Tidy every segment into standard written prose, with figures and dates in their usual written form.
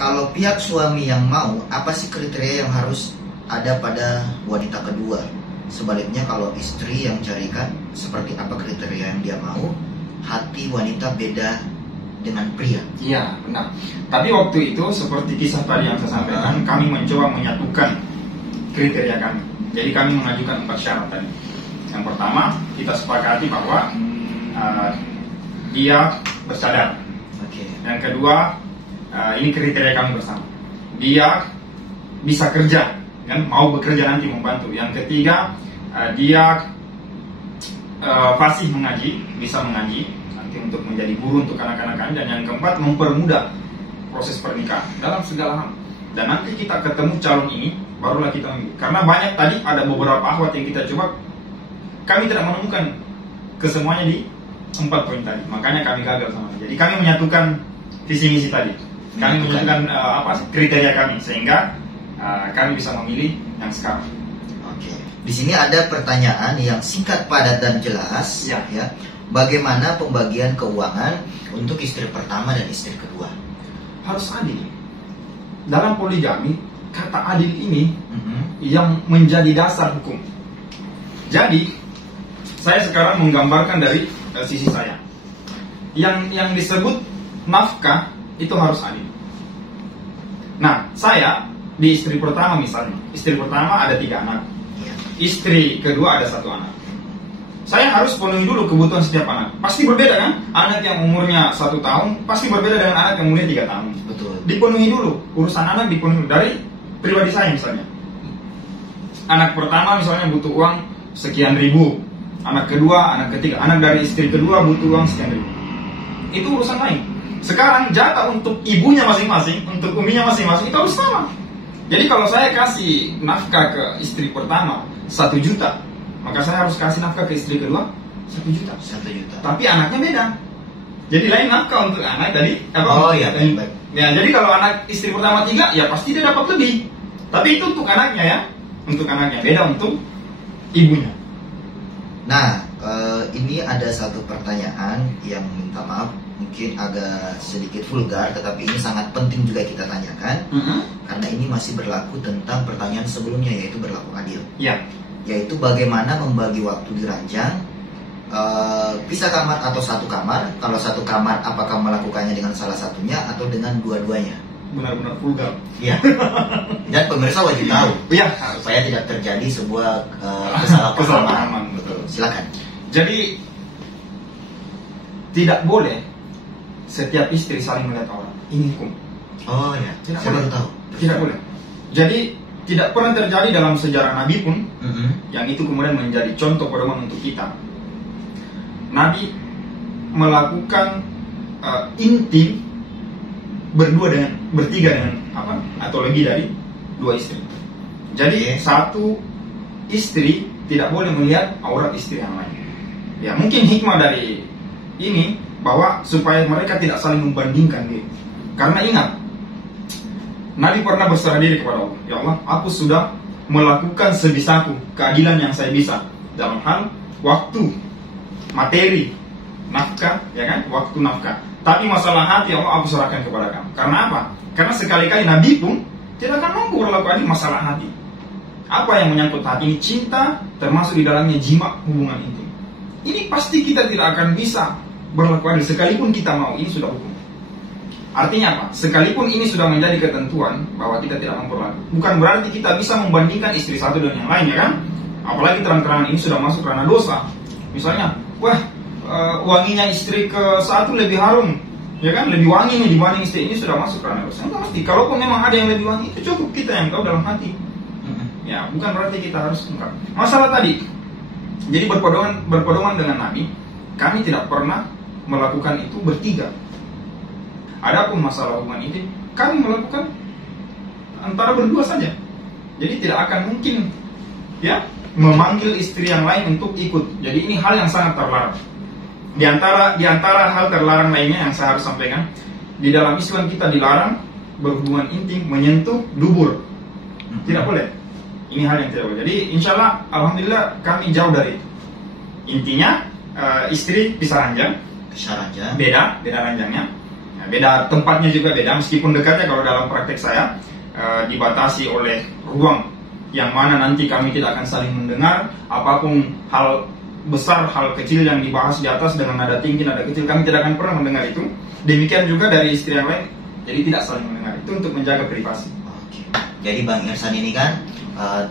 kalau pihak suami yang mau, apa sih kriteria yang harus ada pada wanita kedua? Sebaliknya kalau istri yang carikan, seperti apa kriteria yang dia mau? Hati wanita beda dengan pria. Iya, benar. Tapi waktu itu seperti kisah tadi yang saya sampaikan, kami mencoba menyatukan kriteria kami. Jadi kami mengajukan 4 syarat tadi. Yang pertama, kita sepakati bahwa dia bersadar. Yang kedua, ini kriteria kami bersama. Dia bisa kerja, kan? Mau bekerja nanti membantu. Yang ketiga, dia fasih mengaji, bisa mengaji nanti untuk menjadi guru untuk anak-anak kami. Dan yang keempat, mempermudah proses pernikahan dalam segala hal. Dan nanti kita ketemu calon ini, barulah kita memilih. Karena banyak tadi ada beberapa ahwat yang kita coba, kami tidak menemukan kesemuanya di 4 poin tadi. Makanya kami gagal sama. Jadi kami menyatukan visi misi tadi. Kami menyatukan kriteria kami sehingga kami bisa memilih yang sekarang. Oke. Di sini ada pertanyaan yang singkat, padat dan jelas. Ya. Bagaimana pembagian keuangan untuk istri pertama dan istri kedua? Harus adil. Dalam poligami, kata adil ini yang menjadi dasar hukum. Jadi, saya sekarang menggambarkan dari sisi saya. Yang disebut nafkah itu harus adil. Nah, saya di istri pertama misalnya, istri pertama ada 3 anak, istri kedua ada 1 anak. Saya harus penuhi dulu kebutuhan setiap anak. Pasti berbeda kan? Anak yang umurnya 1 tahun pasti berbeda dengan anak yang umurnya 3 tahun. Betul. Dipenuhi dulu urusan anak, dipenuhi dari pribadi saya misalnya. Anak pertama misalnya butuh uang sekian ribu. Anak kedua, anak ketiga, anak dari istri kedua butuh uang sekian ribu. Itu urusan lain. Sekarang jatah untuk ibunya masing-masing, untuk uminya masing-masing itu harus sama. Jadi kalau saya kasih nafkah ke istri pertama 1 juta, maka saya harus kasih nafkah ke istri kedua 1 juta. 1 juta. Tapi anaknya beda. Jadi lain nafkah untuk anak tadi. Baik. Ya, jadi kalau anak istri pertama 3, ya pasti dia dapat lebih. Tapi itu untuk anaknya ya, untuk anaknya beda untuk ibunya. Nah, ini ada satu pertanyaan yang minta maaf, mungkin agak sedikit vulgar, tetapi ini sangat penting juga kita tanyakan, karena ini masih berlaku tentang pertanyaan sebelumnya, yaitu berlaku adil. Ya. Yaitu bagaimana membagi waktu di ranjang, pisah kamar atau 1 kamar. Kalau 1 kamar, apakah melakukannya dengan salah satunya atau dengan dua-duanya? Benar-benar vulgar. Iya. Dan pemirsa wajib tahu. Iya. Supaya tidak terjadi sebuah kesalahpahaman. Betul. Silakan. Jadi tidak boleh setiap istri saling melihat orang. Ini hukum. Oh ya. Tidak Saya boleh. baru tahu. Tidak boleh. Jadi tidak pernah terjadi dalam sejarah Nabi pun, yang itu kemudian menjadi contoh pedoman untuk kita. Nabi melakukan intim bertiga dengan atau lebih dari 2 istri. Jadi 1 istri tidak boleh melihat aurat istri yang lain. Ya, mungkin hikmah dari ini bahwa supaya mereka tidak saling membandingkan diri. Karena ingat, Nabi pernah berserah diri kepada Allah. Ya Allah, aku sudah melakukan sebisaku, keadilan yang saya bisa dalam hal waktu, materi, nafkah, ya kan? Waktu nafkah. Tapi masalah hati Allah aku serahkan kepada kamu. Karena apa? Karena sekali-kali Nabi pun tidak akan mampu berlaku adil masalah hati. Apa yang menyangkut hati ini? Cinta, termasuk di dalamnya jima, hubungan intim. Ini pasti kita tidak akan bisa berlaku adil sekalipun kita mau. Ini sudah hukum. Artinya apa? Sekalipun ini sudah menjadi ketentuan bahwa kita tidak memperlaku, bukan berarti kita bisa membandingkan istri satu dengan yang lain, ya kan? Apalagi terang-terangan ini sudah masuk ranah dosa. Misalnya, wanginya istri ke satu lebih harum, ya kan? Lebih wangi nih dibanding istri ini, sudah masuk ranah dosa. Enggak mesti. Kalaupun memang ada yang lebih wangi, itu cukup kita yang tahu dalam hati. Ya, bukan berarti kita harus ungkap. Masalah tadi, jadi berpedoman dengan Nabi, kami tidak pernah melakukan itu bertiga. Adapun masalah hubungan intim, kami melakukan antara berdua saja. Jadi tidak akan mungkin ya memanggil istri yang lain untuk ikut. Jadi ini hal yang sangat terlarang. Di antara hal terlarang lainnya yang saya harus sampaikan, di dalam Islam kita dilarang berhubungan intim menyentuh dubur. Tidak boleh. Ini hal yang tidak boleh. Jadi insya Allah, alhamdulillah kami jauh dari itu. Intinya istri pisah ranjang, Pisah ranjang. beda ranjangnya. Beda tempatnya juga beda, meskipun dekatnya kalau dalam praktek saya dibatasi oleh ruang yang mana nanti kami tidak akan saling mendengar. Apapun hal besar, hal kecil yang dibahas di atas dengan nada tinggi, nada kecil, kami tidak akan pernah mendengar itu. Demikian juga dari istri yang lain, jadi tidak saling mendengar. Itu untuk menjaga privasi. Oke. Jadi Bang Irsan ini kan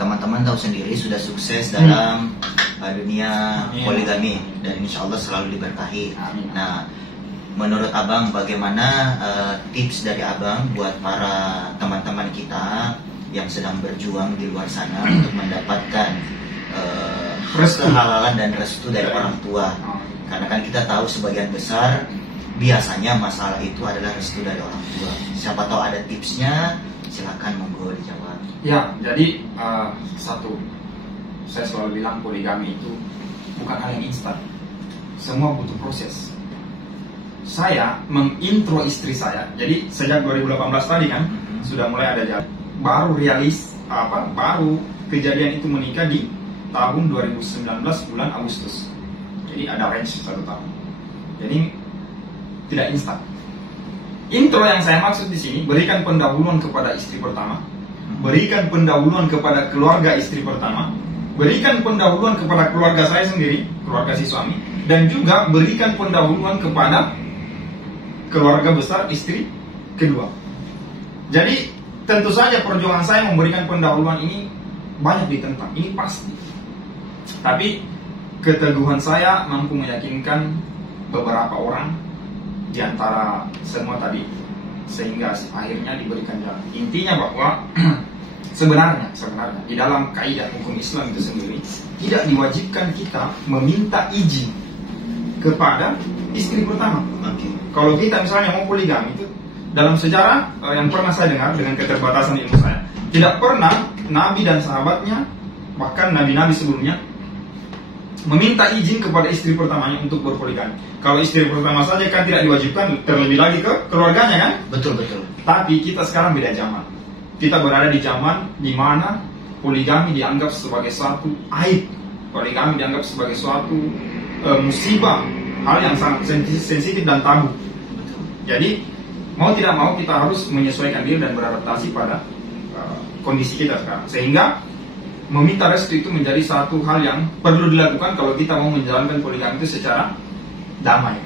teman-teman tahu sendiri sudah sukses dalam dunia poligami dan insya Allah selalu diberkahi. Nah, menurut Abang bagaimana tips dari Abang buat para teman-teman kita yang sedang berjuang di luar sana untuk mendapatkan kehalalan dan restu dari orang tua? Karena kan kita tahu sebagian besar biasanya masalah itu adalah restu dari orang tua. Siapa tahu ada tipsnya, silakan monggo dijawab. Ya, jadi satu, saya selalu bilang poligami itu bukan hal yang instan. Semua butuh proses. Saya mengintro istri saya. Jadi sejak 2018 tadi kan sudah mulai ada jalan. Baru baru kejadian itu menikah di tahun 2019 bulan Agustus. Jadi ada range 1 tahun. Jadi tidak instan. Intro yang saya maksud di sini, berikan pendahuluan kepada istri pertama, berikan pendahuluan kepada keluarga istri pertama, berikan pendahuluan kepada keluarga saya sendiri, keluarga si suami, dan juga berikan pendahuluan kepada keluarga besar istri kedua. Jadi tentu saja perjuangan saya memberikan pendahuluan ini banyak ditentang, ini pasti. Tapi keteguhan saya mampu meyakinkan beberapa orang di antara semua tadi, sehingga akhirnya diberikan jalan. Intinya bahwa sebenarnya di dalam kaidah hukum Islam itu sendiri tidak diwajibkan kita meminta izin kepada istri pertama. Kalau kita misalnya mau poligami itu, dalam sejarah yang pernah saya dengar dengan keterbatasan ilmu saya, tidak pernah Nabi dan sahabatnya, bahkan nabi-nabi sebelumnya, meminta izin kepada istri pertamanya untuk berpoligami. Kalau istri pertama saja kan tidak diwajibkan, terlebih lagi ke keluarganya kan? Betul. Tapi kita sekarang beda zaman. Kita berada di zaman di mana poligami dianggap sebagai suatu aib. Poligami dianggap sebagai suatu musibah, hal yang sangat sensitif dan tabu. Jadi mau tidak mau kita harus menyesuaikan diri dan beradaptasi pada kondisi kita sekarang. Sehingga meminta restu itu menjadi satu hal yang perlu dilakukan kalau kita mau menjalankan poligami itu secara damai.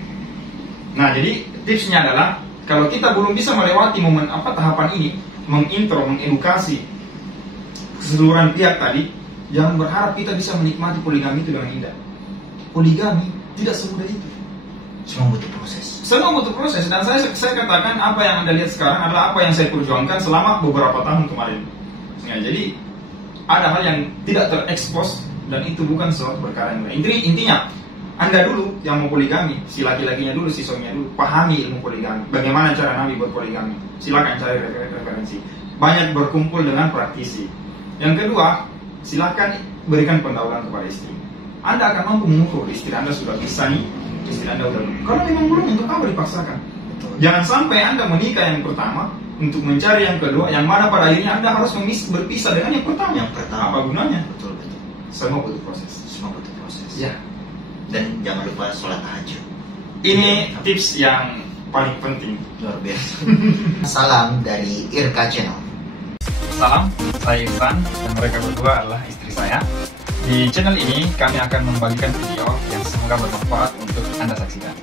Nah, jadi tipsnya adalah kalau kita belum bisa melewati momen tahapan ini, mengintro, mengedukasi keseluruhan pihak tadi, jangan berharap kita bisa menikmati poligami itu dengan indah. Poligami tidak semudah itu. Semua butuh proses. Dan saya katakan apa yang Anda lihat sekarang adalah apa yang saya perjuangkan selama beberapa tahun kemarin. Jadi ada hal yang tidak terekspos dan itu bukan suatu perkara yang lain. Intinya Anda dulu yang mau poligami, si laki-lakinya dulu, si suaminya dulu, pahami ilmu poligami. Bagaimana cara Nabi berpoligami? Silakan cari referensi. Banyak berkumpul dengan praktisi. Yang kedua, silakan berikan pendahuluan kepada istri. Anda akan mampu mengukur istri Anda sudah bisa nih, istri Anda sudah belum. Kalau memang belum, untuk apa dipaksakan? Jangan sampai Anda menikah yang pertama untuk mencari yang kedua, yang mana pada akhirnya Anda harus berpisah dengan yang pertama. Apa gunanya? Betul. Semua butuh proses. Ya. Dan jangan lupa sholat tahajud. Ini tips yang paling penting. Luar biasa. Salam dari Irka Channel. Salam, saya Irsan dan mereka berdua adalah istri saya. Di channel ini kami akan membagikan video yang semoga bermanfaat untuk Anda saksikan.